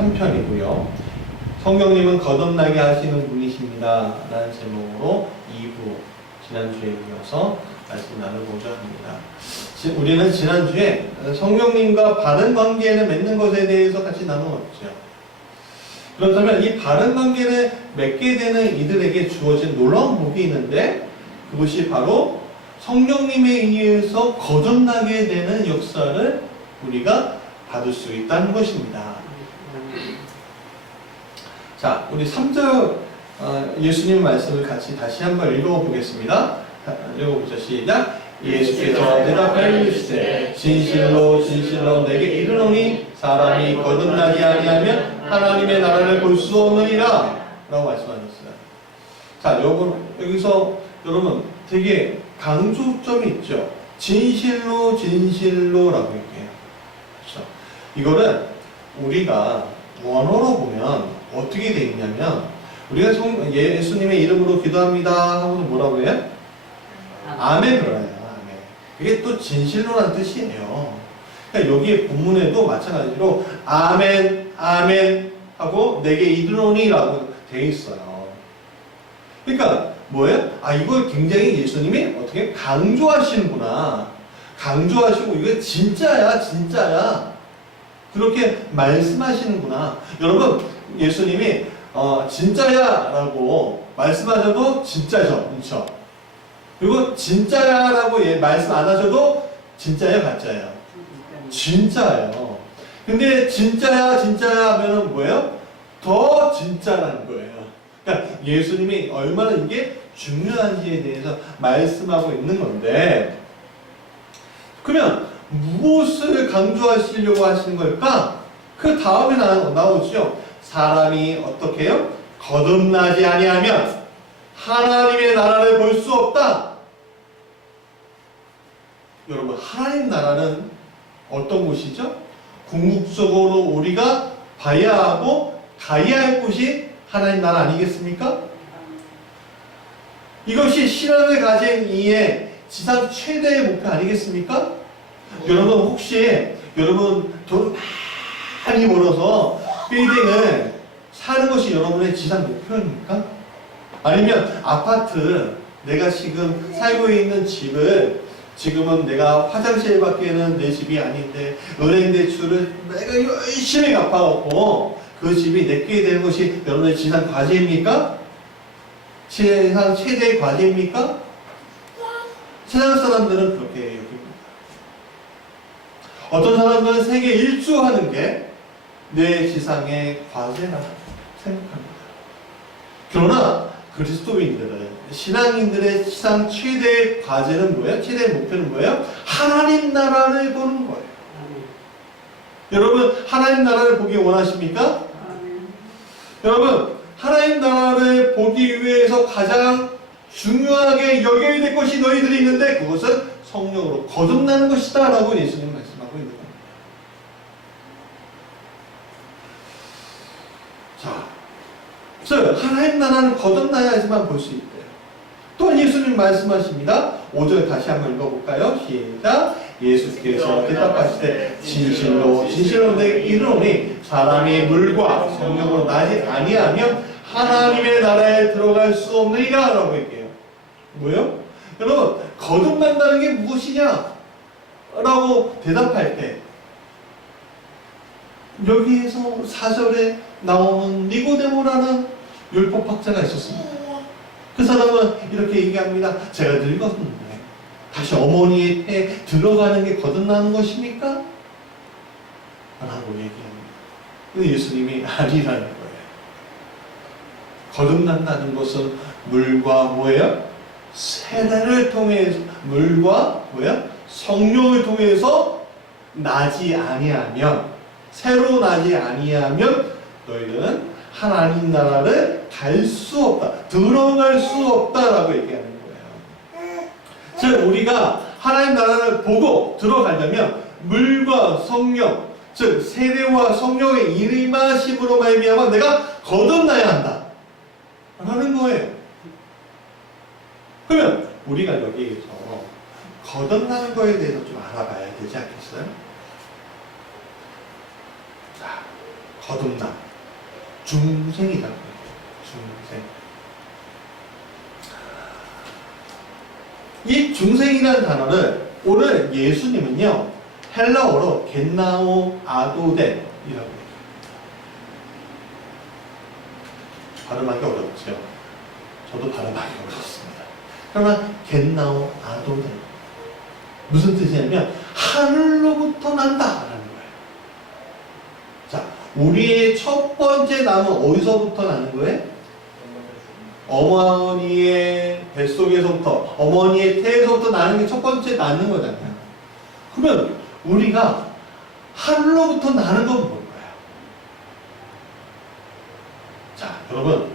3편이고요. 성령님은 거듭나게 하시는 분이십니다 라는 제목으로 2부 지난주에 이어서 말씀 나누고자 합니다. 우리는 지난주에 성령님과 바른 관계를 맺는 것에 대해서 같이 나누었죠. 그렇다면 이 바른 관계를 맺게 되는 이들에게 주어진 놀라운 복이 있는데, 그것이 바로 성령님에 의해서 거듭나게 되는 역사를 우리가 받을 수 있다는 것입니다. 자, 우리 3절 예수님 말씀을 같이 다시 한번 읽어보겠습니다. 읽어보자. 시작. 예수께서 대답하여 이르시되 진실로 진실로 내게 이르노니 사람이 거듭나지 아니하면 하나님의 나라를 볼 수 없느니라 라고 말씀하셨어요. 자, 여기서 여러분 되게 강조점이 있죠. 진실로 진실로라고 얘기해요. 그렇죠? 이거는 우리가 원어로 보면 어떻게 돼 있냐면, 우리가 예수님의 이름으로 기도합니다 하고는 뭐라고 해요? 아멘으로 해요. 아멘. 이게 또 진실로라는 뜻이에요. 그러니까 여기 본문에도 마찬가지로 아멘 아멘 하고 내게 이르노니 라고 돼 있어요. 그러니까 뭐예요? 아, 이걸 굉장히 예수님이 어떻게 강조하시는구나. 강조하시고 이거 진짜야 진짜야 그렇게 말씀하시는구나. 여러분, 예수님이 진짜야 라고 말씀하셔도 진짜죠. 그렇죠? 그리고 진짜야 라고 말씀 안 하셔도 진짜야 가짜야? 진짜예요. 근데 진짜야 진짜야 하면은 뭐예요? 더 진짜라는 거예요. 그러니까 예수님이 얼마나 이게 중요한지에 대해서 말씀하고 있는 건데, 그러면 무엇을 강조하시려고 하시는 걸까? 그 다음에 나오죠. 사람이 어떻게 해요? 거듭나지 아니하면 하나님의 나라를 볼 수 없다. 여러분, 하나님 나라는 어떤 곳이죠? 궁극적으로 우리가 봐야 하고 가야 할 곳이 하나님 나라 아니겠습니까? 이것이 신앙을 가진 이의 지상 최대의 목표 아니겠습니까? 여러분, 혹시 여러분 돈 많이 벌어서 빌딩을 사는 것이 여러분의 지상 목표입니까? 아니면 아파트, 내가 지금 살고 있는 집을, 지금은 내가 화장실밖에는 내 집이 아닌데 은행 대출을 내가 열심히 갚아갖고 그 집이 내게 되는 것이 여러분의 지상 과제입니까? 세상 최대의 과제입니까? 세상 사람들은 그렇게 여깁니다. 어떤 사람들은 세계 일주하는 게 내 지상의 과제라 생각합니다. 그러나 그리스도인들은, 신앙인들의 지상 최대의 과제는 뭐예요? 최대의 목표는 뭐예요? 하나님 나라를 보는 거예요. 여러분, 하나님 나라를 보기 원하십니까? 여러분, 하나님 나라를 보기 위해서 가장 중요하게 여겨야 될 것이 너희들이 있는데, 그것은 성령으로 거듭나는 것이다 라고 예수님 말씀하고 있는 겁니다. 자, 그래서 하나님 나라는 거듭나야지만 볼 수 있대요. 또 예수님 말씀하십니다. 5절 다시 한번 읽어볼까요? 시작. 예수께서 대답하시되 진실로 진실로 내게 이르노니 사람이 물과 성령으로 나지 아니하면 하나님의 나라에 들어갈 수 없느니라 라고 얘기해요. 뭐예요? 여러분, 거듭난다는 게 무엇이냐? 라고 대답할 때 여기에서 4절에 나오는 니고데모라는 율법학자가 있었습니다. 그 사람은 이렇게 얘기합니다. 제가 늙었는데 다시 어머니의 폐에 들어가는 게 거듭나는 것입니까? 라고 얘기합니다. 근데 예수님이 아니라는 거예요. 거듭난다는 것은 물과 뭐예요? 세례를 통해서, 물과 뭐야? 성령을 통해서 나지 아니하면, 새로 나지 아니하면 너희들은 하나님 나라를 갈 수 없다, 들어갈 수 없다라고 얘기하는 거예요. 즉 우리가 하나님 나라를 보고 들어가려면 물과 성령, 즉 세례와 성령의 임하심으로 말미암아 내가 거듭나야 한다 라는 거예요. 그러면 우리가 여기에서 거듭나는 거에 대해서 좀 알아봐야 되지 않겠어요? 자, 거듭남, 중생이라고 해요. 중생. 이 중생이라는 단어를 오늘 예수님은요, 헬라어로 겟나오 아도덴이라고 해요. 발음하기 어렵죠. 저도 발음하기 어렵습니다. 그러나 겟나오 아도덴. 무슨 뜻이냐면 하늘로부터 난다라는 거예요. 자, 우리의 첫 번째 남은 어디서부터 나는 거예요? 어머니의 뱃속에서부터, 어머니의 태에서부터 나는 게 첫 번째 나는 거잖아요. 그러면 우리가 하늘로부터 나는 건 뭘까요? 자, 여러분,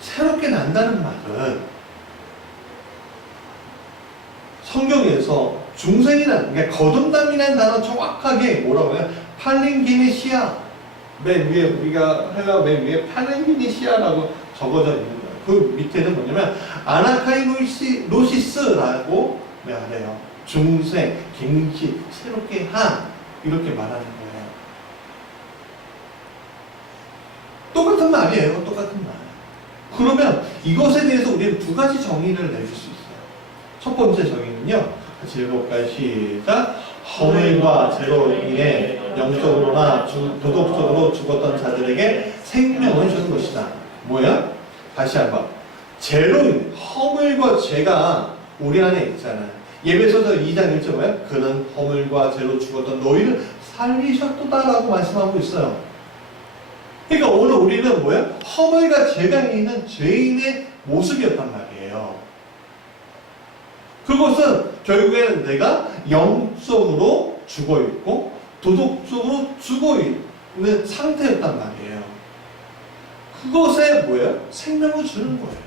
새롭게 난다는 말은 성경에서 중생이라는, 그러니까 거듭남이라는 단어 정확하게 뭐라고 해요? 팔링기네시아. 맨 위에, 우리가 헬라어 맨 위에 팔링기네시아라고 적어져 있는 거예요. 그 밑에는 뭐냐면 아나카이노시스라고 말해요. 중생, 갱시, 새롭게 한, 이렇게 말하는 거예요. 똑같은 말이에요. 똑같은 말. 그러면 이것에 대해서 우리는 두 가지 정의를 내릴 수 있어요. 첫 번째 정의는요, 같이 읽어볼까요? 시작. 허물과 죄로 인해 영적으로나 도덕적으로 죽었던 자들에게 생명을 주는 것이다. 뭐야? 다시 한번. 죄로 인해, 허물과 죄가 우리 안에 있잖아요. 예배소서 2장 1절 뭐야? 그는 허물과 죄로 죽었던 너희를 살리셨도다라고 말씀하고 있어요. 그러니까 오늘 우리는 뭐야? 허물과 죄가 있는 죄인의 모습이었단 말이에요. 그것은 결국에는 내가 영적으로 죽어있고 도덕적으로 죽어있는 상태였단 말이에요. 그것에 뭐예요? 생명을 주는 거예요.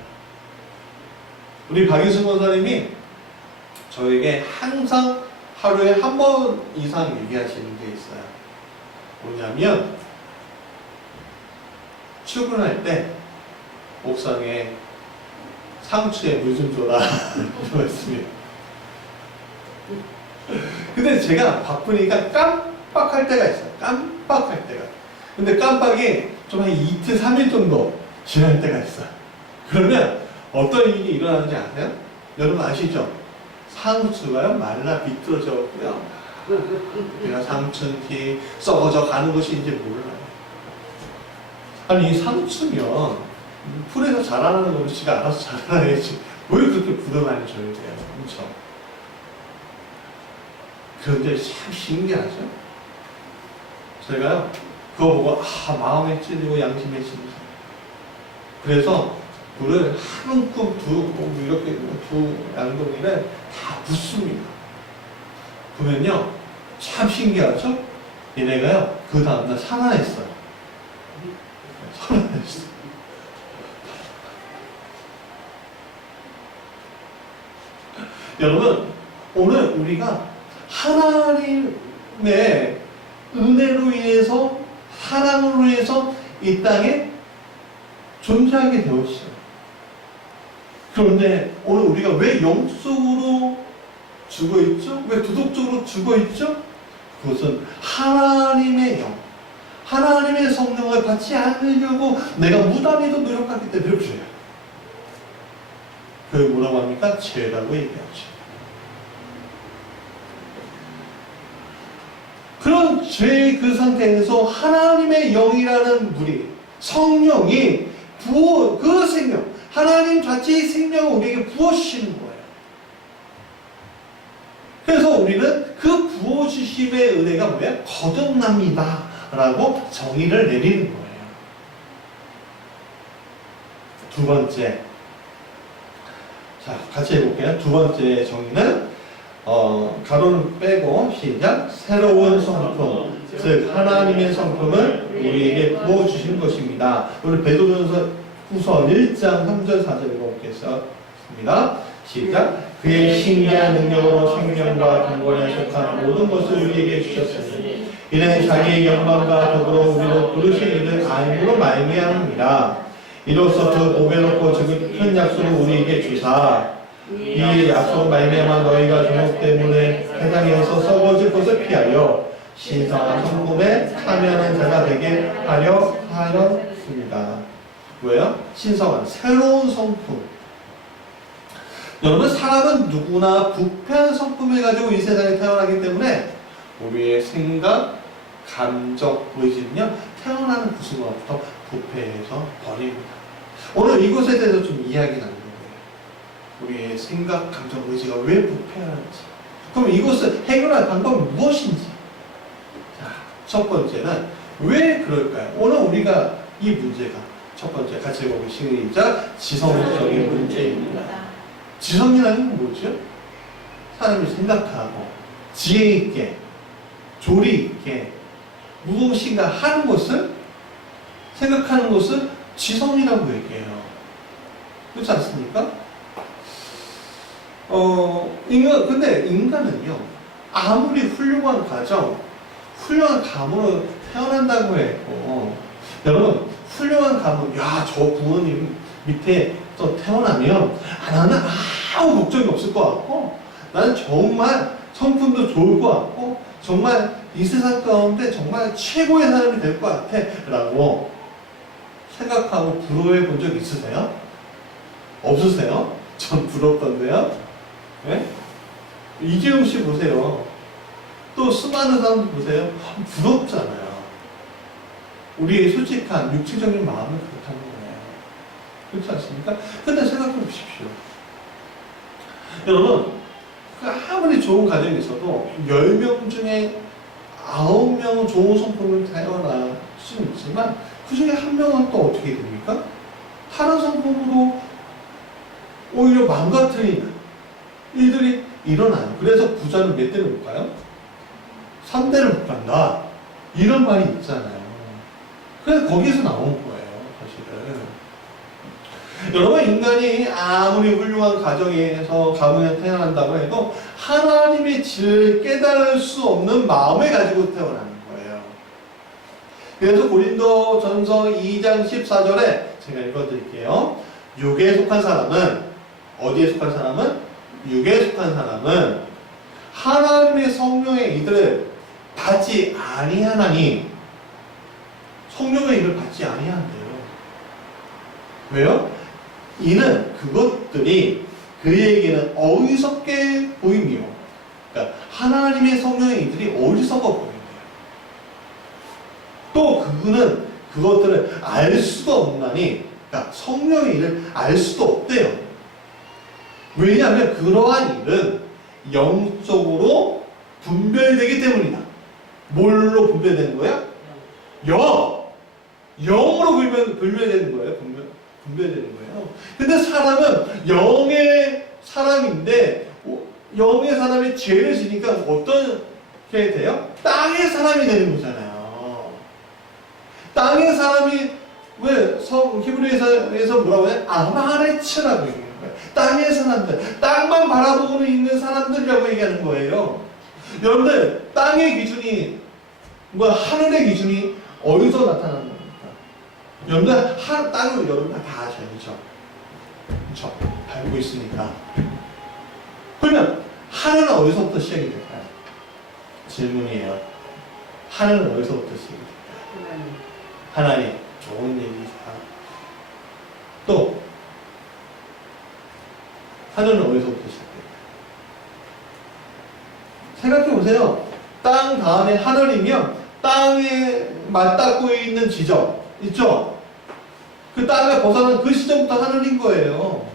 우리 박유승 권사님이 저에게 항상 하루에 한 번 이상 얘기하시는 게 있어요. 뭐냐면 출근할 때 옥상에 상추에 물 좀 줘라 그랬습니다. 근데 제가 바쁘니까 깜빡할 때가 있어요. 깜빡할 때가. 근데 깜빡이 좀 한 이틀, 3일 정도 지날 때가 있어요. 그러면 어떤 일이 일어나는지 아세요? 여러분 아시죠? 상추가요 말라 비틀어졌고요. 그냥 상추잎이 썩어져 가는 것이 이제 몰라요. 아니 이 상추면 풀에서 자라나는 거로 지가 알아서 자라나야지 왜 그렇게 부담 많이 줘야 돼요? 그렇죠? 그런데 참 신기하죠? 제가요 그거 보고 마음에 찔리고 양심에 찔리죠. 그래서 물을 한 움큼 이렇게 두 양동이를 다 붓습니다. 보면요 참 신기하죠? 얘네가요 그 다음날 살아있어요. 살아있어요. 여러분 오늘 우리가 하나님의 은혜로 인해서 사랑으로 인해서 이 땅에 존재하게 되었어요. 그런데 오늘 우리가 왜 영적으로 죽어있죠? 왜 도덕적으로 죽어있죠? 그것은 하나님의 영, 하나님의 성령을 받지 않으려고 내가 무단히도 노력하기 때문에 그래요. 그걸 뭐라고 합니까? 죄라고 얘기하죠. 그런 죄의 그 상태에서 하나님의 영이라는 물이, 성령이 그 생명, 하나님 자체의 생명을 우리에게 부어주시는 거예요. 그래서 우리는 그 부어주심의 은혜가 뭐예요? 거듭납니다 라고 정의를 내리는 거예요. 두 번째, 자 같이 해볼게요. 두 번째 정의는 가로는 빼고 시작. 새로운 성품, 즉 하나님의 성품을 우리에게 부어주신 것입니다. 우리 베드로전서 후서 1장 3절 4절 읽어보겠습니다. 시작. 그의 신기한 능력으로 생명과 경건에 속한 모든 것을 우리에게 주셨으니 이는 자기의 영광과 더불어 우리로 부르신 이를 알므로 말미암습니다. 이로써 그 보배롭고 큰 약속을 우리에게 주사 이 약속 말미암아 너희가 종목 때문에 세상에서 썩어질 것을 피하여 신성한 성품에 참여하는 자가 되게 하려 하였습니다. 뭐예요? 신성한 새로운 성품. 여러분, 사람은 누구나 부패한 성품을 가지고 이 세상에 태어나기 때문에 우리의 생각, 감정, 의지는요, 태어나는 그 순간부터 부패해서 버립니다. 오늘 이것에 대해서 좀 이야기 나누는 거예요. 우리의 생각, 감정, 의지가 왜 부패하는지. 그럼 이것을 해결할 방법은 무엇인지. 자, 첫 번째는 왜 그럴까요? 오늘 우리가 이 문제가 첫 번째 같이 보고 시작. 지성적인 문제입니다. 지성이라는 건 뭐죠? 사람이 생각하고 지혜 있게 조리 있게 무엇인가 하는 것을 생각하는 것을 지성이라고 얘기해요. 그렇지 않습니까? 근데 인간은요, 아무리 훌륭한 가정, 훌륭한 가문으로 태어난다고 해도, 여러분, 훌륭한 가문, 야, 저 부모님 밑에 또 태어나면, 나는 아무 목적이 없을 것 같고, 나는 정말 성품도 좋을 것 같고, 정말 이 세상 가운데 정말 최고의 사람이 될 것 같아. 라고 생각하고 부러워해 본 적 있으세요? 없으세요? 전 부럽던데요? 네? 이재용 씨 보세요. 또 수많은 사람들 보세요. 부럽잖아요. 우리의 솔직한 육체적인 마음은 그렇다는 거예요. 그렇지 않습니까? 근데 생각해 보십시오. 여러분, 아무리 좋은 가정이 있어도 10명 중에 9명은 좋은 성품을 태어날 수는 있지만 그 중에 한 명은 또 어떻게 됩니까? 다른 성품으로 오히려 망가뜨리는 일들이 일어나요. 그래서 부자는 몇 대를 못 가요? 3대를 못 간다. 이런 말이 있잖아요. 그래서 거기에서 나온 거예요, 사실은. 여러분, 인간이 아무리 훌륭한 가정에서 가문에 태어난다고 해도 하나님의 질을 깨달을 수 없는 마음을 가지고 태어나는 거예요. 그래서 고린도전서 2장 14절에 제가 읽어드릴게요. 육에 속한 사람은, 어디에 속한 사람은? 육에 속한 사람은 하나님의 성령의 일을 받지 아니하나니, 성령의 일을 받지 아니한대요. 왜요? 이는 그것들이 그에게는 어리석게 보이며, 그러니까 하나님의 성령의 일들이 어리석어 보인대요. 또 그는 그것들을 알 수가 없나니, 그러니까 성령의 일을 알 수도 없대요. 왜냐하면 그러한 일은 영적으로 분별되기 때문이다. 뭘로 분별되는 거야? 영으로 분별되는 거예요. 분별되는 거예요. 근데 사람은 영의 사람인데, 영의 사람이 죄를 지니까 어떻게 돼요? 땅의 사람이 되는 거잖아요. 땅의 사람이, 왜 히브리서에서 뭐라고 해요? 아마레츠라고 얘기해요. 땅의 사람들, 땅만 바라보고 있는 사람들이라고 얘기하는 거예요. 여러분들, 땅의 기준이, 하늘의 기준이 어디서 나타나는 겁니까? 여러분들, 땅을 여러분 다 아셔요. 그렇죠? 알고 있으니까. 그러면, 하늘은 어디서부터 시작이 될까요? 질문이에요. 하늘은 어디서부터 시작이 될까요? 하나님. 좋은 얘기다. 또, 하늘은 어디서부터 시작돼요? 생각해보세요. 땅 다음에 하늘이면 땅에 맞닿고 있는 지점 있죠? 그 땅을 벗어난 그 시점부터 하늘인 거예요.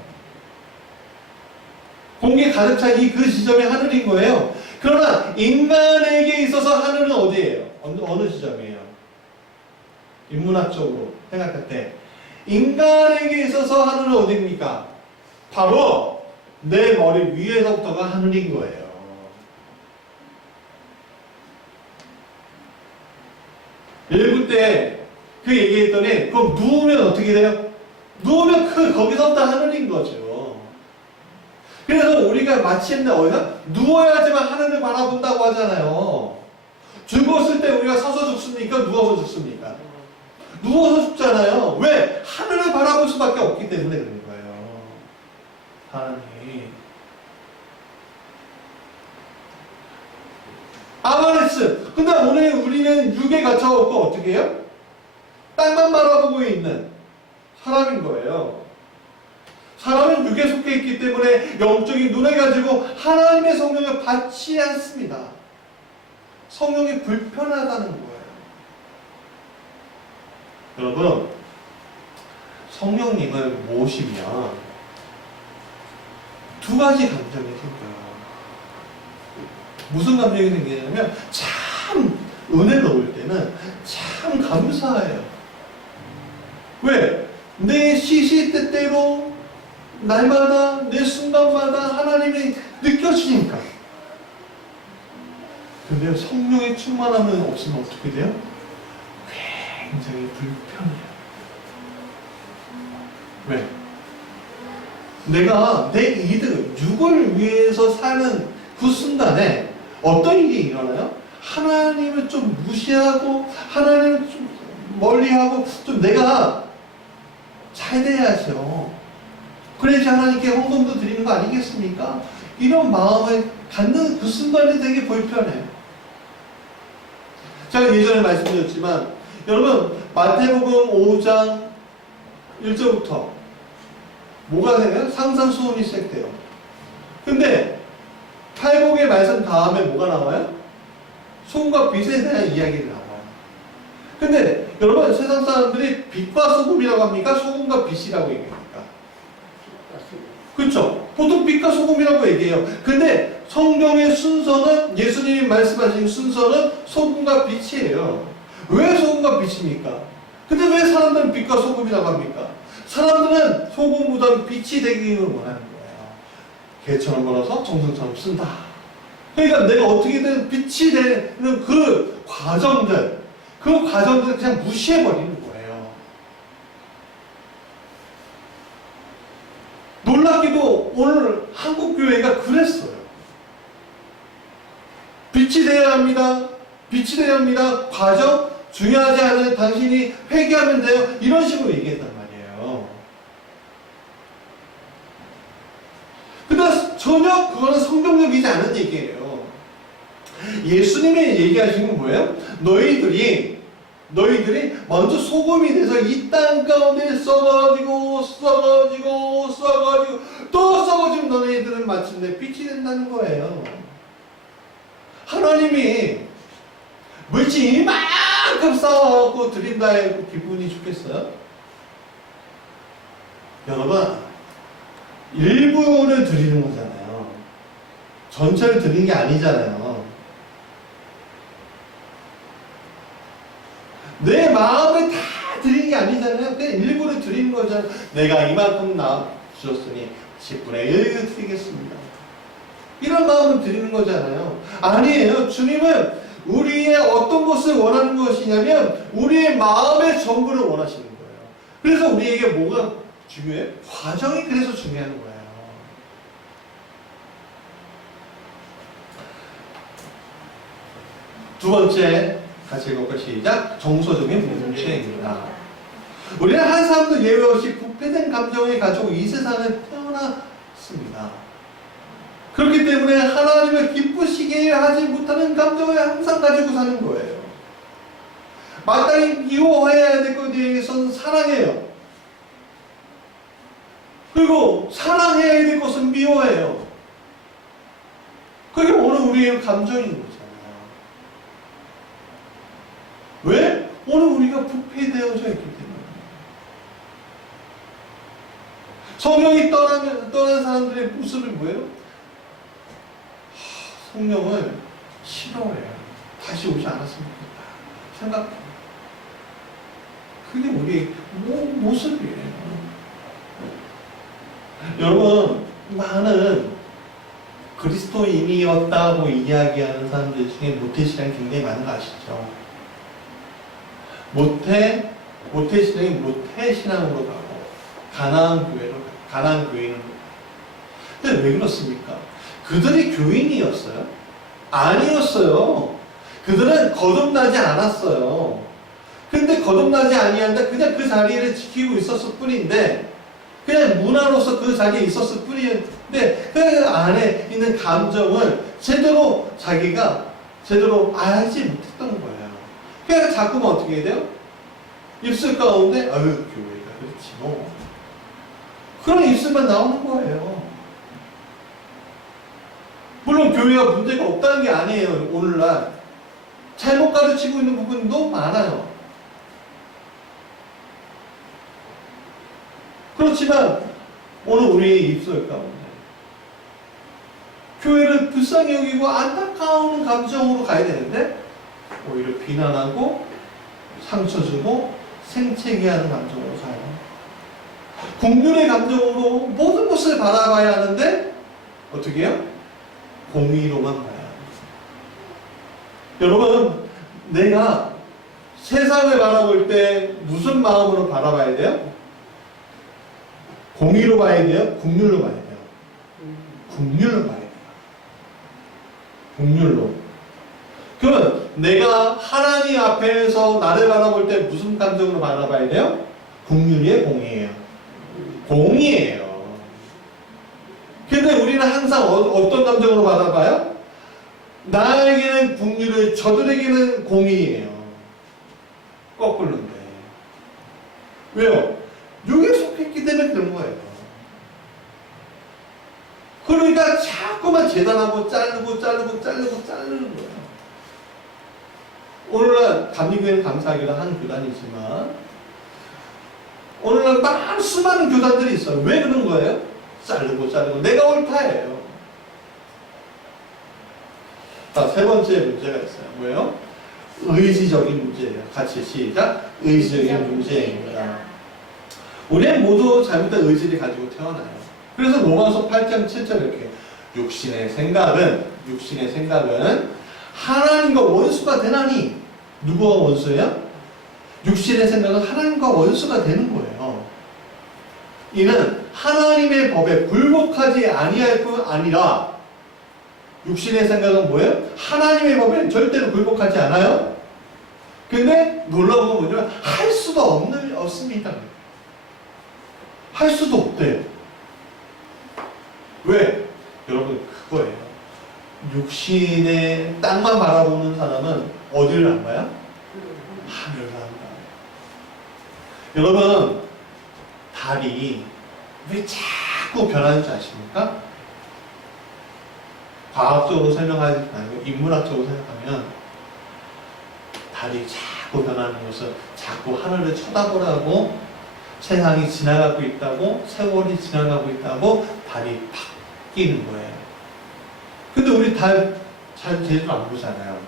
공기 가득 찬 이 그 지점이 하늘인 거예요. 그러나 인간에게 있어서 하늘은 어디예요? 어느 지점이에요? 인문학적으로 생각할 때 인간에게 있어서 하늘은 어디입니까? 바로 내 머리 위에서부터가 하늘인 거예요. 일부 때 그 얘기했더니 그럼 누우면 어떻게 돼요? 누우면 거기서부터 하늘인 거죠. 그래서 우리가 마침내 어디서? 누워야지만 하늘을 바라본다고 하잖아요. 죽었을 때 우리가 서서 죽습니까? 누워서 죽습니까? 누워서 죽잖아요. 왜? 하늘을 바라볼 수밖에 없기 때문에 그런 거예요. 하나님. 아마레 말씀. 근데 오늘 우리는 육에 갇혀갖고 어떻게 해요? 땅만 바라보고 있는 사람인 거예요. 사람은 육에 속해 있기 때문에 영적인 눈을 가지고 하나님의 성령을 받지 않습니다. 성령이 불편하다는 거예요. 여러분, 성령님을 모시면 두 가지 감정이 생겨요. 무슨 감정이 생기냐면 참 은혜가 올 때는 참 감사해요. 왜? 내 시시때때로 날마다 내 순간마다 하나님이 느껴지니까. 근데 성령의 충만함은 없으면 어떻게 돼요? 굉장히 불편해요. 왜? 내가 내 이득, 육을 위해서 사는 그 순간에 어떤 일이 일어나요? 하나님을 좀 무시하고 하나님을 좀 멀리하고 좀 내가 잘 돼야죠. 그래야지 하나님께 헌금도 드리는 거 아니겠습니까? 이런 마음을 갖는 그 순간이 되게 불편해요. 제가 예전에 말씀드렸지만 여러분 마태복음 5장 1절부터 뭐가 돼요? 상상수훈이 시작돼요. 근데 팔복의 말씀 다음에 뭐가 나와요? 소금과 빛에 대한 이야기를 나와요. 근데 여러분 세상 사람들이 빛과 소금이라고 합니까? 소금과 빛이라고 얘기합니까? 그렇죠? 보통 빛과 소금이라고 얘기해요. 근데 성경의 순서는 예수님이 말씀하신 순서는 소금과 빛이에요. 왜 소금과 빛입니까? 근데 왜 사람들은 빛과 소금이라고 합니까? 사람들은 소금보다 빛이 되기를 원하는 거예요. 개처럼 벌어서 정성처럼 쓴다. 그러니까 내가 어떻게든 빛이 되는 그 과정들을 그냥 무시해버리는 거예요. 놀랍게도 오늘 한국교회가 그랬어요. 빛이 되어야 합니다. 빛이 되어야 합니다. 과정 중요하지 않은 당신이 회개하면 돼요. 이런 식으로 얘기했단 말이에요. 근데 전혀 그거는 성경적이지 않은 얘기예요. 예수님이 얘기하시는 건 뭐예요? 너희들이 먼저 소금이 돼서 이 땅 가운데 썩어지고 또 썩어지면 너희들은 마침내 빛이 된다는 거예요. 하나님이 물질 이만큼 쌓아갖고 드린다 해도 기분이 좋겠어요? 여러분, 일부를 드리는 거잖아요. 전체를 드리는 게 아니잖아요. 내 마음을 다 드리는 게 아니잖아요. 그냥 일부를 드리는 거잖아요. 내가 이만큼 주셨으니 10분의 1 드리겠습니다. 이런 마음을 드리는 거잖아요. 아니에요. 주님은 우리의 어떤 것을 원하는 것이냐면 우리의 마음의 전부를 원하시는 거예요. 그래서 우리에게 뭐가 중요해요? 과정이 그래서 중요한 거예요. 두 번째 같이 읽어볼까요? 시작. 정서적인 공동체입니다. 우리는 한 사람도 예외 없이 부패된 감정을 가지고 이 세상에 태어났습니다. 그렇기 때문에 하나님을 기쁘시게 하지 못하는 감정을 항상 가지고 사는 거예요. 마땅히 미워해야 될 것에 대해서는 사랑해요. 그리고 사랑해야 될 것은 미워해요. 그게 오늘 우리의 감정인 거잖아요. 왜? 오늘 우리가 부패되어져 있기 때문에. 성령이 떠난 사람들의 모습이 뭐예요? 성령을 싫어해요. 다시 오지 않았으면 좋겠다 생각해요. 그게 우리의 모습이에요. 여러분, 많은 그리스도인이었다고 이야기하는 사람들 중에 모태신앙이 굉장히 많은 거 아시죠? 모태신앙이 모태신앙으로 가고 가나안 교인으로. 근데 왜 그렇습니까? 그들이 교인이었어요? 아니었어요. 그들은 거듭나지 않았어요. 근데 거듭나지 아니한다. 그냥 그 자리를 지키고 있었을 뿐인데, 그냥 문화로서 그 자리에 있었을 뿐인데, 그 안에 있는 감정을 제대로 자기가 제대로 알지 못했던 거예요. 그러니까 자꾸만 어떻게 해야 돼요? 입술 가운데 아유 교회가 그렇지 뭐 그런 입술만 나오는 거예요. 물론 교회가 문제가 없다는 게 아니에요. 오늘날 잘못 가르치고 있는 부분도 많아요. 그렇지만 오늘 우리의 입술 가운데 교회를 불쌍히 여기고 안타까운 감정으로 가야 되는데 오히려 비난하고 상처 주고 생채게 하는 감정으로 가요. 긍휼의 감정으로 모든 것을 바라봐야 하는데 어떻게 해요? 공의로만 봐야 합니다. 여러분, 내가 세상을 바라볼 때 무슨 마음으로 바라봐야 돼요? 공의로 봐야 돼요? 긍휼로 봐야 돼요? 긍휼로 봐야 돼요. 긍휼로. 그러면 내가 하나님 앞에서 나를 바라볼 때 무슨 감정으로 바라봐야 돼요? 긍휼이에요? 공의예요? 공의예요. 근데 우리는 항상 어떤 감정으로 바라봐요? 나에게는 긍휼을, 저들에게는 공의예요. 거꾸로인데. 왜요? 육에 속했기 때문에 그런 거예요. 그러니까 자꾸만 재단하고 자르는 거예요. 오늘날 감리교회는 감사하게도 한 교단이지만 오늘날 많은 수많은 교단들이 있어요. 왜 그런 거예요? 자르고 내가 옳다예요. 자, 세 번째 문제가 있어요. 뭐예요? 의지적인 문제예요. 같이 시작. 의지적인 문제입니다. 우리는 모두 잘못된 의지를 가지고 태어나요. 그래서 로마서 8장 7절 이렇게 육신의 생각은 하나님과 원수가 되나니. 누구와 원수예요? 육신의 생각은 하나님과 원수가 되는 거예요. 이는 하나님의 법에 굴복하지 아니할 뿐 아니라 육신의 생각은 뭐예요? 하나님의 법에 절대로 굴복하지 않아요. 근데 놀라운 건 뭐냐면 할 수가 없습니다. 할 수도 없대요. 왜? 여러분 그거예요. 육신의 땅만 바라보는 사람은 어디를 안 봐요? 하늘을 안 봐요. 여러분 달이 왜 자꾸 변하는 줄 아십니까? 과학적으로 설명하지 말고 인문학적으로 생각하면 달이 자꾸 변하는 것은 자꾸 하늘을 쳐다보라고 세상이 지나가고 있다고 세월이 지나가고 있다고 달이 바뀌는 거예요. 근데 우리 달 잘 제대로 안 보잖아요.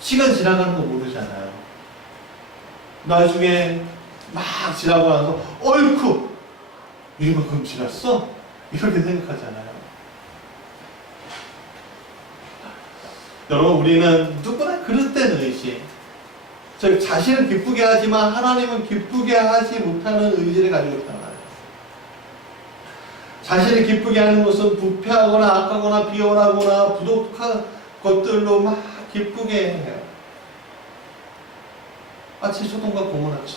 시간 지나가는 거 모르잖아요. 나중에 막 지나고 나서 어이쿠 이만큼 지났어? 이렇게 생각하잖아요. 여러분 우리는 누구나 그릇된 의지, 즉 자신을 기쁘게 하지만 하나님은 기쁘게 하지 못하는 의지를 가지고 태어나요. 자신을 기쁘게 하는 것은 부패하거나 악하거나 비열하거나 부독한 것들로 막 기쁘게 해요. 마치 소돔과 고모라같이.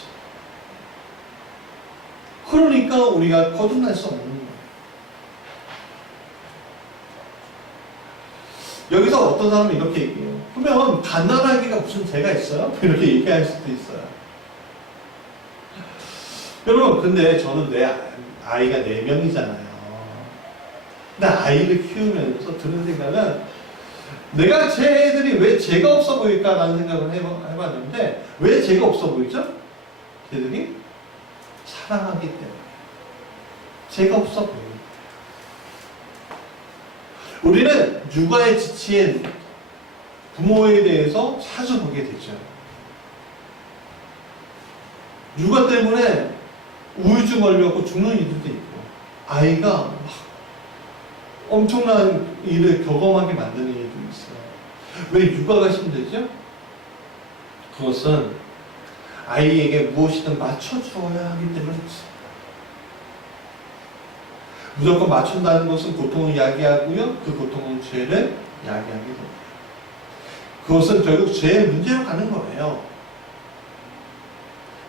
그러니까 우리가 거듭날 수 없는 거예요. 여기서 어떤 사람은 이렇게 얘기해요. 그러면 가난하기가 무슨 죄가 있어요? 이렇게 얘기할 수도 있어요. 여러분 근데 저는 내 아이가 4명이잖아요. 근데 아이를 키우면서 드는 생각은 내가 제 애들이 왜 죄가 없어 보일까라는 생각을 해봤는데 왜 죄가 없어 보이죠? 걔들이 사랑하기 때문에 죄가 없어 보여요. 우리는 육아에 지친 부모에 대해서 자주 보게 되죠. 육아 때문에 우울증 걸려서 죽는 이들도 있고 아이가 막 엄청난 일을 경험하게 만드는 일도 있어요. 왜 육아가 힘들죠? 그것은 아이에게 무엇이든 맞춰주어야 하기 때문에 무조건 맞춘다는 것은 고통을 야기하고요. 그 고통은 죄를 야기하게 됩니다. 그것은 결국 죄의 문제로 가는 거예요.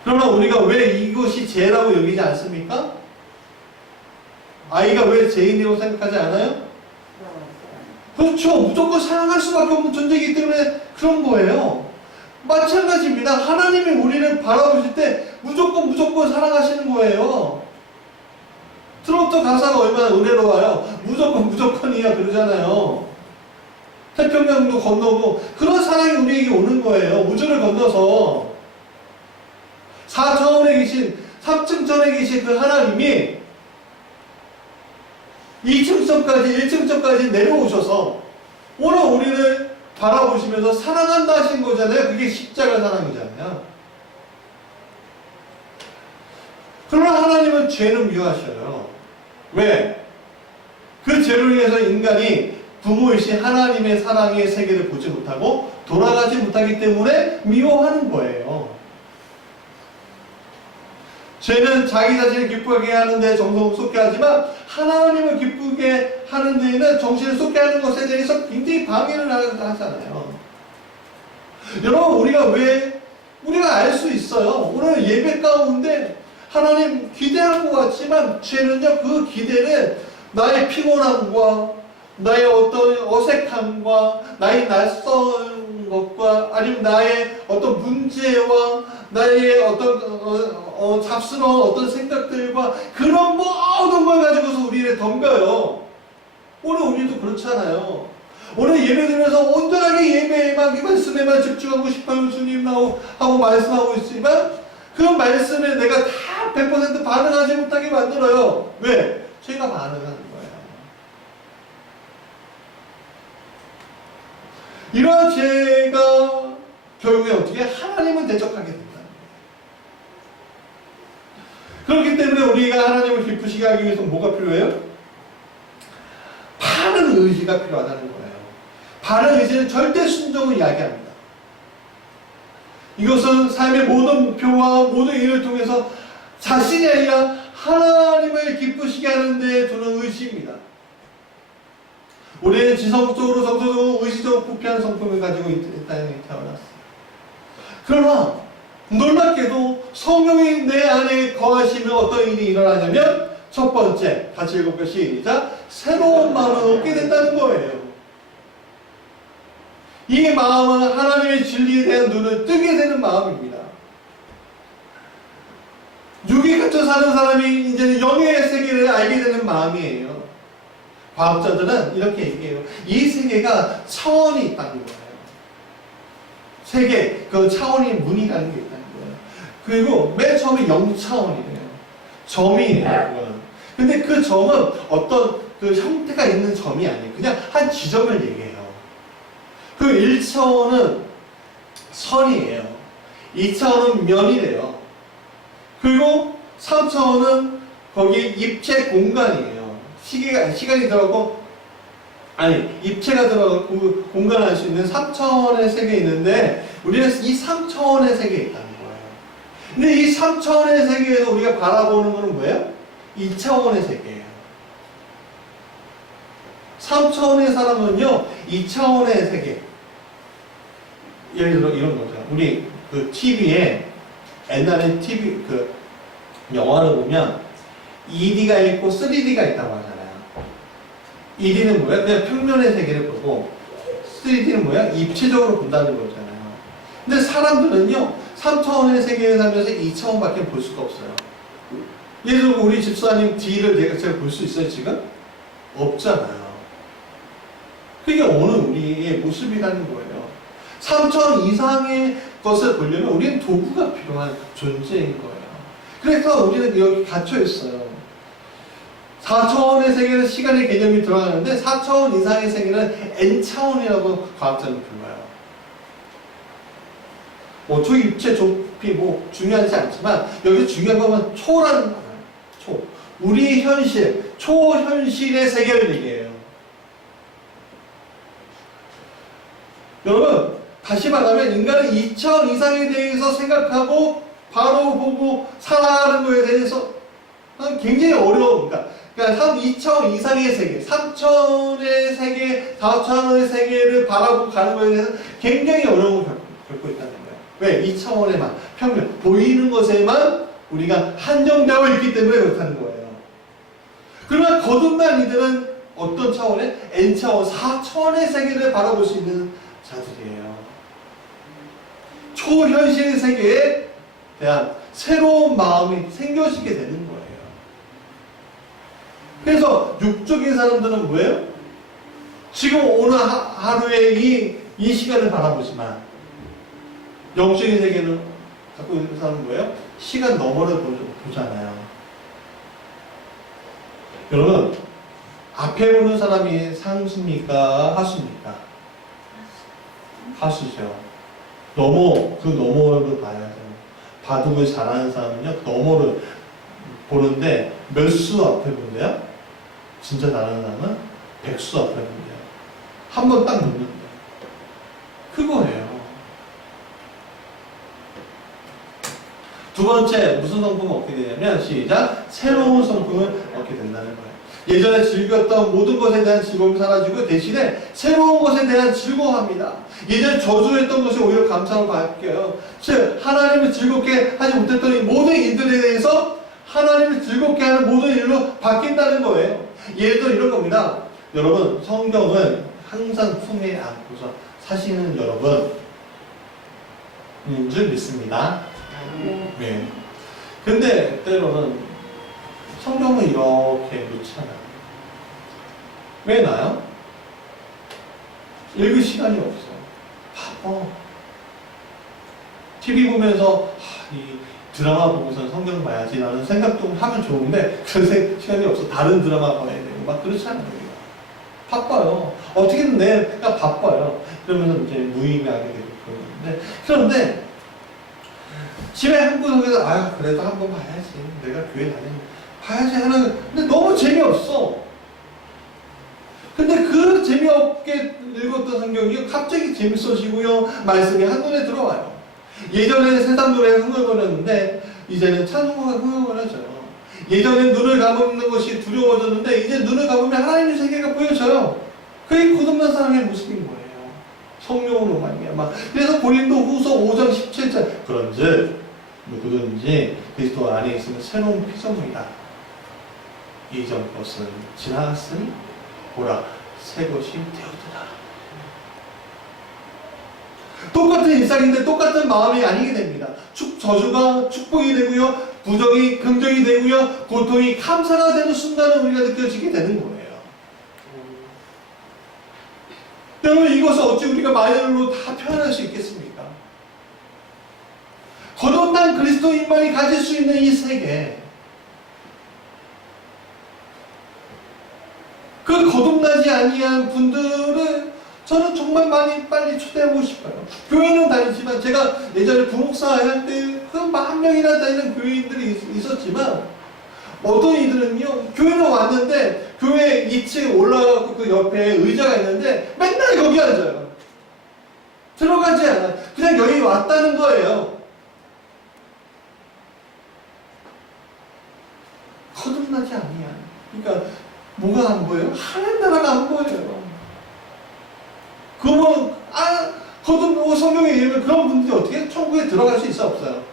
그러면 우리가 왜 이것이 죄라고 여기지 않습니까? 아이가 왜 죄인이라고 생각하지 않아요? 그렇죠. 무조건 사랑할 수밖에 없는 존재이기 때문에 그런 거예요. 마찬가지입니다. 하나님이 우리를 바라보실 때 무조건 사랑하시는 거예요. 트로트 가사가 얼마나 은혜로워요. 무조건이야 그러잖아요. 태평양도 건너고 그런 사랑이 우리에게 오는 거예요. 우주를 건너서 4차원에 계신 3층천에 계신 그 하나님이 2층천까지 1층천까지 내려오셔서 오늘 우리를 바라보시면서 사랑한다 하신 거잖아요. 그게 십자가 사랑이잖아요. 그러나 하나님은 죄는 미워하셔요. 왜? 그 죄로 인해서 인간이 부모이신 하나님의 사랑의 세계를 보지 못하고 돌아가지 못하기 때문에 미워하는 거예요. 죄는 자기 자신을 기쁘게 하는데 정성을 쏟게 하지만 하나님을 기쁘게 하는 데에는 정신을 쏟게 하는 것에 대해서 굉장히 방해를 하잖아요. 여러분 우리가 알 수 있어요. 오늘 예배 가운데 하나님 기대한 것 같지만 죄는요 그 기대는 나의 피곤함과 나의 어떤 어색함과 나의 낯선 것과 아니면 나의 어떤 문제와 나의 어떤 잡스러운 어떤 생각들과 그런 모든 걸 가지고서 우리를 덤벼요. 오늘 우리도 그렇잖아요. 오늘 예배 드리면서 온전하게 예배에만 이 말씀에만 집중하고 싶어요. 주님 하고 말씀하고 있지만 그 말씀에 내가 다 100% 반응하지 못하게 만들어요. 왜? 죄가 반응하는 거예요. 이러한 죄가 결국에 어떻게 하나님을 대적하게 된다. 그렇기 때문에 우리가 하나님을 기쁘시게 하기 위해서 뭐가 필요해요? 바른 의지가 필요하다는 거예요. 바른 의지는 절대 순종을 이야기합니다. 이것은 삶의 모든 목표와 모든 일을 통해서 자신이 아니라 하나님을 기쁘시게 하는 데 두는 의지입니다. 우리는 지성적으로 정서적으로 의지적으로 부패한 성품을 가지고 이 땅에 태어났어요. 그러나 놀랍게도 성령이 내 안에 거하시면 어떤 일이 일어나냐면 첫 번째, 같이 읽어볼까요? 시작. 새로운 마음을 얻게 된다는 거예요. 이 마음은 하나님의 진리에 대한 눈을 뜨게 되는 마음입니다. 육에 갇혀 사는 사람이 이제는 영의 세계를 알게 되는 마음이에요. 과학자들은 이렇게 얘기해요. 이 세계가 차원이 있다는 거예요. 세계, 그 차원이 문이라는 게 있다는 거예요. 그리고 맨 처음에 0차원이에요. 점이에요. 근데 그 점은 어떤 그 형태가 있는 점이 아니에요. 그냥 한 지점을 얘기해요. 그 1차원은 선이에요. 2차원은 면이래요. 그리고 3차원은 거기 입체 공간이에요. 시간이 들어가고, 입체가 들어가고 공간할 수 있는 3차원의 세계에 있는데, 우리는 이 3차원의 세계에 있다는 거예요. 근데 이 3차원의 세계에서 우리가 바라보는 거는 뭐예요? 2차원의 세계예요. 3차원의 사람은요, 2차원의 세계. 예를 들어 이런 거죠. 우리 그 TV에, 옛날에 TV, 그 영화를 보면 2D가 있고 3D가 있다고 하잖아요. 2D는 뭐야? 그냥 평면의 세계를 보고 3D는 뭐야? 입체적으로 본다는 거잖아요. 근데 사람들은요 3차원의 세계에 살면서 2차원밖에 볼 수가 없어요. 예를 들어 우리 집사님 D를 제가 볼 수 있어요 지금? 없잖아요. 그게 오늘 우리의 모습이라는 거예요. 3차원 이상의 것을 보려면 우리는 도구가 필요한 존재인 거예요. 그래서 우리는 여기 갇혀 있어요. 4차원의 세계는 시간의 개념이 들어가는데 4차원 이상의 세계는 N차원이라고 과학자는 불러요. 뭐 초입체, 좁히 뭐 중요하지 않지만 여기서 중요한 건 초라는 거예요. 초. 우리 현실, 초현실의 세계를 얘기해요. 여러분 다시 말하면 인간은 2차원 이상에 대해서 생각하고 바로 보고 살아가는 것에 대해서 굉장히 어려우니까 그러니까 2차원 이상의 세계, 3차원의 세계, 4차원의 세계를 바라보고 가는 것에 대해서 굉장히 어려움을 겪고 있다는 거예요. 왜? 2차원에만, 평면, 보이는 것에만 우리가 한정되어 있기 때문에 그렇다는 거예요. 그러나 거듭난 이들은 어떤 차원의? N차원, 4차원의 세계를 바라볼 수 있는 자들이에요. 초현실 세계에 대한 새로운 마음이 생겨지게 되는 거예요. 그래서 육적인 사람들은 뭐예요? 지금 오늘 하루의 이 시간을 바라보지만 영적인 세계는 갖고 있는 사람은 뭐예요? 시간 너머를 보잖아요. 여러분, 앞에 보는 사람이 상수입니까? 하수입니까? 하수죠. 그 너머를 봐야 돼요. 바둑을 잘하는 사람은요, 너머를 보는데 몇 수 앞에 본대요? 진짜 잘하는 사람은 100수 앞에 본대요. 한 번 딱 놓는데. 그거예요. 두 번째, 무슨 성품을 얻게 되냐면, 시작. 새로운 성품을 얻게 된다는 거예요. 예전에 즐겼던 모든 것에 대한 즐거움이 사라지고 대신에 새로운 것에 대한 즐거워합니다. 예전에 저주했던 것이 오히려 감사로 바뀌어요. 즉, 하나님을 즐겁게 하지 못했던 이 모든 일들에 대해서 하나님을 즐겁게 하는 모든 일로 바뀐다는 거예요. 예를 들어 이런 겁니다. 여러분, 성경은 항상 품에 안고서 사시는 여러분 줄 믿습니다. 네. 근데 때로는 성경은 이렇게 놓잖아요. 왜 나요? 읽을 시간이 없어. 바빠. TV 보면서 이 드라마 보고서 성경 봐야지 라는 생각 좀 하면 좋은데 그 시간이 없어. 다른 드라마 봐야 되고 막 그렇잖아요. 바빠요. 어떻게든 내가 바빠요. 그러면서 이제 무의미하게 되고 그런데 집에 한 구석에서 아유 그래도 한번 봐야지. 내가 교회 다니는 봐야지 하는 근데 너무 재미없어. 근데 그 재미없게 읽었던 성경이 갑자기 재밌어지고요. 말씀이 한눈에 들어와요. 예전에는 세상 노래가 흥얼거렸는데 이제는 찬송가가 흥얼거려져요. 예전엔 눈을 감는 것이 두려워졌는데 이제 눈을 감으면 하나님의 세계가 보여져요. 그게 거듭난 사람의 모습인 거예요. 성령으로 말미암아. 그래서 고린도 후서 5장 17절 그런즉 누구든지 그리스도 안에 있으면 새로운 피조물이다. 이전 것은 지나갔으니 보라 새 것이 되었더라. 똑같은 일상인데 똑같은 마음이 아니게 됩니다. 저주가 축복이 되고요, 부정이 긍정이 되고요, 고통이 감사가 되는 순간을 우리가 느껴지게 되는 거예요. 여러분, 이것을 어찌 우리가 말로 다 표현할 수 있겠습니까? 거듭난 그리스도인만이 가질 수 있는 이 세계, 그 거듭나지 아니한 분들을 저는 정말 많이 빨리 초대하고 싶어요. 교회는 다니지만 제가 예전에 부목사 할 때 그 10,000명이나 다니는 교회인들이 있었지만 어떤 이들은요, 교회는 왔는데 교회 2층 올라가고 그 옆에 의자가 있는데 맨날 거기 앉아요. 들어가지 않아요. 그냥 여기 왔다는 거예요. 거듭나지 아니야. 그러니까 뭐가 안 보여요? 하나님 나라가 안 보여요. 그러면 거듭나고 성경에 의하면 그런 분들이 어떻게 천국에 들어갈 수 있어 없어요?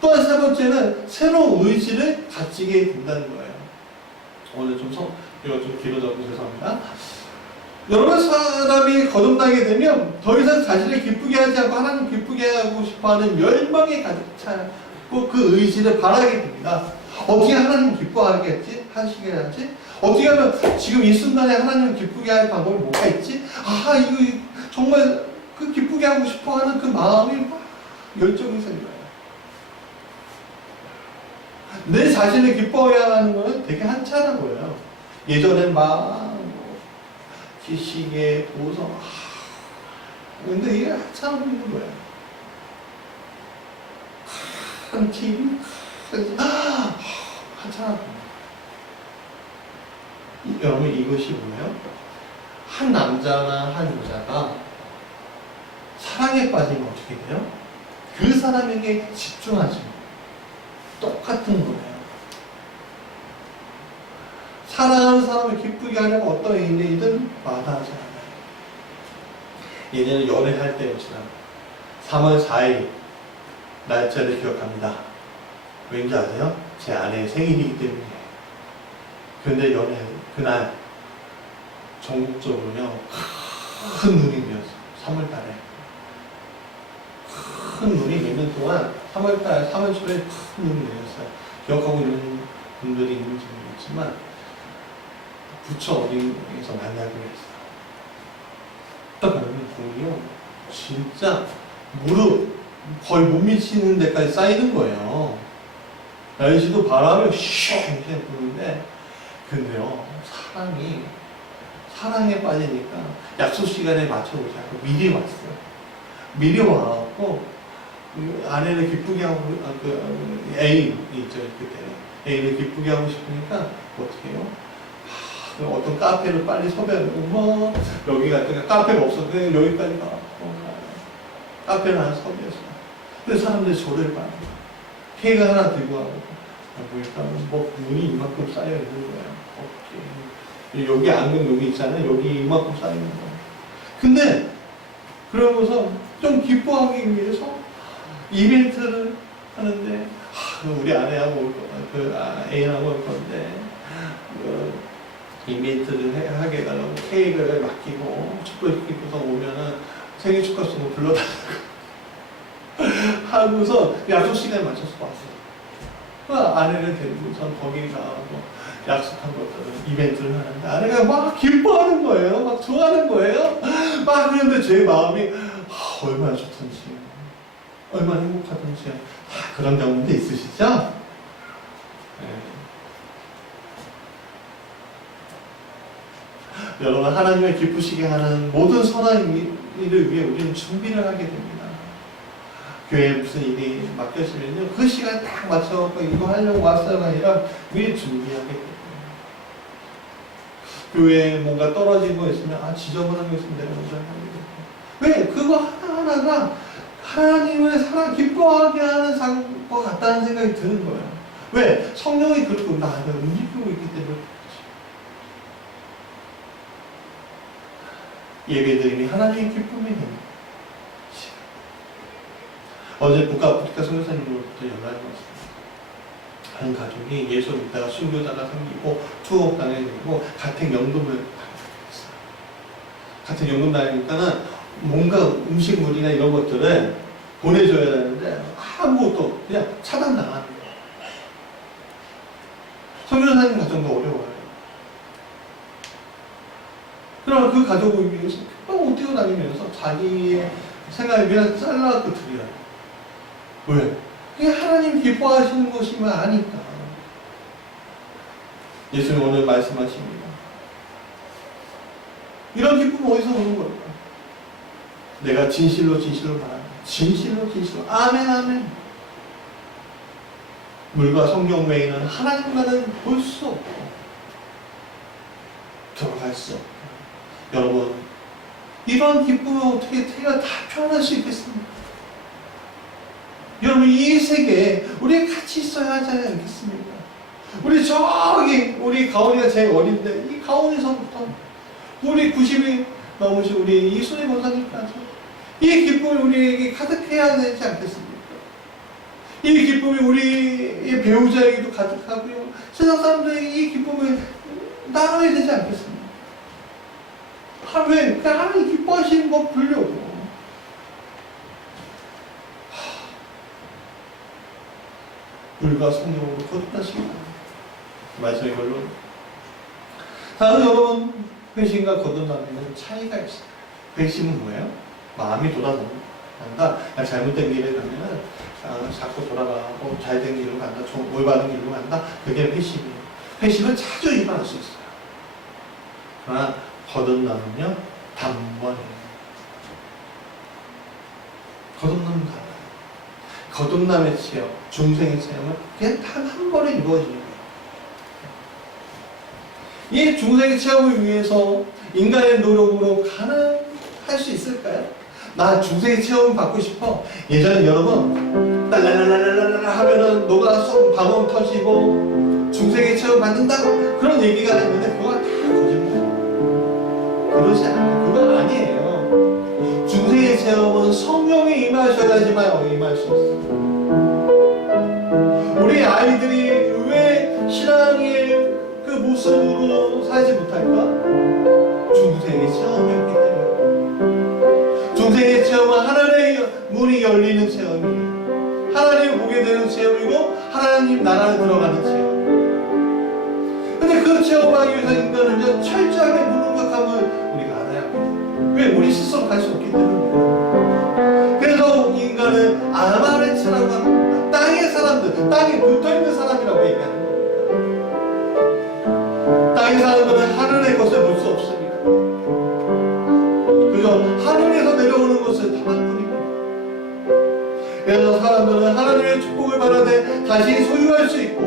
또한 세 번째는 새로운 의지를 가지게 된다는 거예요. 오늘 이거 좀 길어져서 죄송합니다. 여러 사람이 거듭나게 되면 더 이상 자신을 기쁘게 하지 않고 하나님 기쁘게 하고 싶어하는 열망에 가득 차고 그 의지를 바라게 됩니다. 어떻게 하나님 기뻐하겠지? 하시게 하지? 어떻게 하면 지금 이 순간에 하나님을 기쁘게 할 방법이 뭐가 있지? 이거 정말 그 기쁘게 하고 싶어하는 그 마음이 막 열정이 생겨요. 내 자신을 기뻐해야 하는 거는 되게 한차라고요. 예전엔 막 지식에 보성 근데 이게 한참 있는 거예요. 한 TV 한참. 여러분, 이것이 뭐예요? 한 남자나 한 여자가 사랑에 빠지면 어떻게 돼요? 그 사람에게 집중하지. 똑같은 거예요. 사랑하는 사람을 기쁘게 하려면 어떤 일이든 마다하지 않아요. 예전에 연애할 때였지만 3월 4일 날짜를 기억합니다. 왠지 아세요? 제 아내의 생일이기 때문에 근데 그날 전국적으로요 큰 눈이 내렸어요. 3월달에 큰 눈이 몇 년 동안 3월달 3월 초에 큰 눈이 내렸어요. 기억하고 있는 분들이 있는지 모르겠지만 부처 어딘에서 만나기로 했어요. 딱 보면 공이요 진짜 무릎 거의 못 미치는 데까지 쌓이는 거예요. 날씨도 바람이 슉 부는데 근데요 사랑에 빠지니까 약속 시간에 맞춰보지 않고 미리 왔어요. 미리 와갖고 아내를 기쁘게 하고 애인 있죠 그때 애인을 기쁘게 하고 싶으니까 어떻게 해요? 어떤 카페를 빨리 섭외하고 뭐 여기 갔더니 카페가 없어서 그냥 여기까지 가고 카페를 하나 섭외했어요. 근데 사람들이 저를 봐요. 케이크 하나 들고 와고 보니까 뭐 눈이 이만큼 쌓여 있는 거예요. 여기 안경 여기 있잖아요. 여기 이만큼 쌓여 있는 거예요. 근데 그러고서 좀 기뻐하기 위해서 이벤트를 하는데 우리 아내하고 올 거, 애인하고 올 건데 이벤트를 하게 해달라고 케이크를 맡기고 축구 입고서 오면은 생일 축하송을 불러달라고 하고서 약속 시간에 맞춰서 왔어요. 아내를 데리고서 거기 가고 약속한 것들은 이벤트를 하는데 아내가 막 기뻐하는 거예요. 막 좋아하는 거예요. 막 그런데 제 마음이 얼마나 좋던지 얼마나 행복하던지 그런 경험도 있으시죠? 네. 여러분 하나님을 기쁘시게 하는 모든 선한 일을 위해 우리는 준비를 하게 됩니다. 교회에 무슨 일이 맡겨지면요 그 시간에 딱 맞춰서 이거 하려고 왔어요가 아니라 미리 준비하게 됩니다. 교회에 뭔가 떨어진 거 있으면 지저분한 거 있으면 내가 먼저 하게 됩니다. 왜? 그거 하나하나가 하나님을 사랑 기뻐하게 하는 것 같다는 생각이 드는 거예요. 왜? 성령이 그렇게 나를 움직이고 있기 때문에 예배드림이 하나님의 기쁨이 됩니다. 어제 북아프리카 선교사님으로부터 연락이 왔습니다. 한 가족이 예수 믿다가 순교자가 생기고 투옥당해지고 같은 연금을 당했어요. 같은 연금 당하니까는 뭔가 음식물이나 이런 것들을 보내줘야 되는데 아무것도 그냥 차단당하는 거예요. 선교사님 가정도 어려워요. 그러나 그 가족을 위해서 막 뛰어다니면서 자기의 생활을 위해서 잘라갖고 드려요. 왜? 그게 하나님 기뻐하시는 것이면 아니까. 예수님 오늘 말씀하십니다. 이런 기쁨은 어디서 오는 걸까? 내가 진실로 말한다. 진실로 아멘 아멘. 물과 성경 외에는 하나님과는 볼 수 없고 들어갈 수 없고 여러분 이런 기쁨을 어떻게 제가 다 표현할 수 있겠습니까? 여러분 이 세계에 우리 같이 있어야 하지 않겠습니까? 우리 저기 우리 가온이가 제일 어린데 이 가온에서부터 우리 90이 넘으신 우리 이순희 권사님까지 이 기쁨이 우리에게 가득해야 되지 않겠습니까? 이 기쁨이 우리의 배우자에게도 가득하고요 세상 사람들에게 이 기쁨을 나눠야 되지 않겠습니까? 왜? 하나님 기뻐하시는 거 보려고 물과 성령으로 거듭나시고 말씀의 결론. 다른 여러분 회심과 거듭남에는 차이가 있어요. 회심은 뭐예요? 마음이 돌아간다. 잘못된 길에 가면은 자꾸 돌아가고 잘된 길로 간다. 올바른 길로 간다. 그게 회심이에요. 회심은 자주 일어날 수 있어요. 그러나 거듭남은요 단번이에요. 거듭남은 단번. 거듭남의 체험, 중생의 체험은 그냥 단 한 번에 이루어지는 거예요. 이 중생의 체험을 위해서 인간의 노력으로 가능할 수 있을까요? 나 중생의 체험을 받고 싶어. 예전에 여러분 랄랄랄랄랄라 하면은 녹아서 방언 터지고 중생의 체험 받는다 그런 얘기가 있는데 그거 다 거짓말이에요. 그러지 않아요. 그건 아니에요. 중생의 체험은 성령이 임하셔야지만 임할 수 있어요. 우리 아이들이 왜 신앙의 그 모습을 살아가지 못할까? 중생의 체험이었기 때문에. 중생의 체험은 하늘의 문이 열리는 체험이에요. 하나님을 보게 되는 체험이고 하나님 나라에 들어가는 체험. 근데 그 체험하기 위해서 인간은요 철저하게 무능력함을 우리가 알아야 합니다. 왜? 우리 스스로 갈 수 없기 때문에. 그래서 인간은 아마레츠라고 합니다. 땅의 사람들, 땅에 붙어있는 사람이라고 얘기하는 겁니다. 땅의 사람들은 하늘의 것을 볼 수 없습니다. 그죠? 하늘에서 내려오는 것을 탐할 뿐입니다. 그래서 사람들은 하나님의 축복을 받아내 다시 소유할 수 있고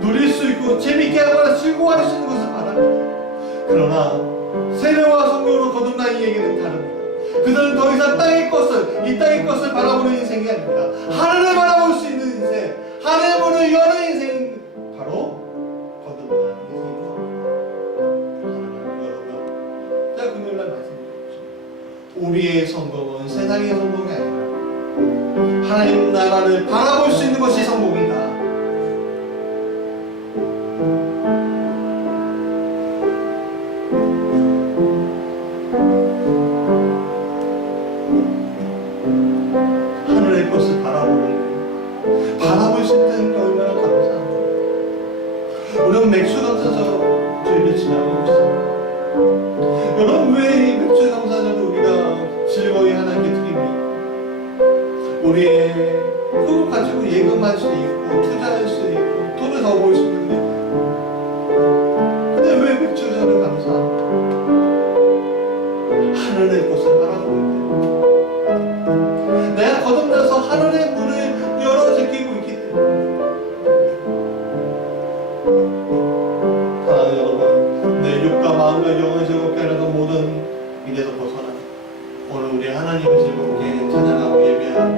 누릴 수 있고 재밌게 하거나 즐거워할 수 있는 것을 바랍니다. 그러나 세례와 성경으로 거듭난 이에게는 다릅니다. 그들은 더 이상 땅의 것을, 이 땅의 것을 바라보는 인생이 아닙니다. 하늘을 바라볼 수 있는 인생, 하늘의 문을 여는 인생이 바로 거듭난 인생입니다. 여러분, 제가 금요일날 말씀드렸죠. 우리의 성공은 세상의 성공이 아니라 하나님 나라를 바라볼 수 있는 것이 성공이다. 하늘의 것을 바라볼 수 있다는 게 얼마나 감사합니다. 우리는 맥주 감사절 주일을 지나고 있습니다. 여러분, 왜 이 맥주 감사절을 우리가 즐거이 하나님께 드립니까? 우리의 그거 가지고 예금할 수 있고 투자할 수 있고 돈을 더 벌 수 있는데, 근데 왜 맥주절을 감사합니까? 하늘의 것을 바라보고 있는데, 내가 거듭나서 하늘의 문을 열어 제끼고 있기 때문에. 사랑하는 여러분, 내 육과 마음과 영을 즐겁게 하려던 모든 일에서 벗어나 오늘 우리 하나님을 즐겁게 찬양하고 예배하고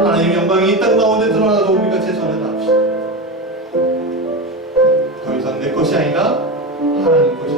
하나님의 영광이 이 땅 가운데 드러나도 우리가 최선을 다합시다. 더 이상 내 것이 아니라 하나님 것이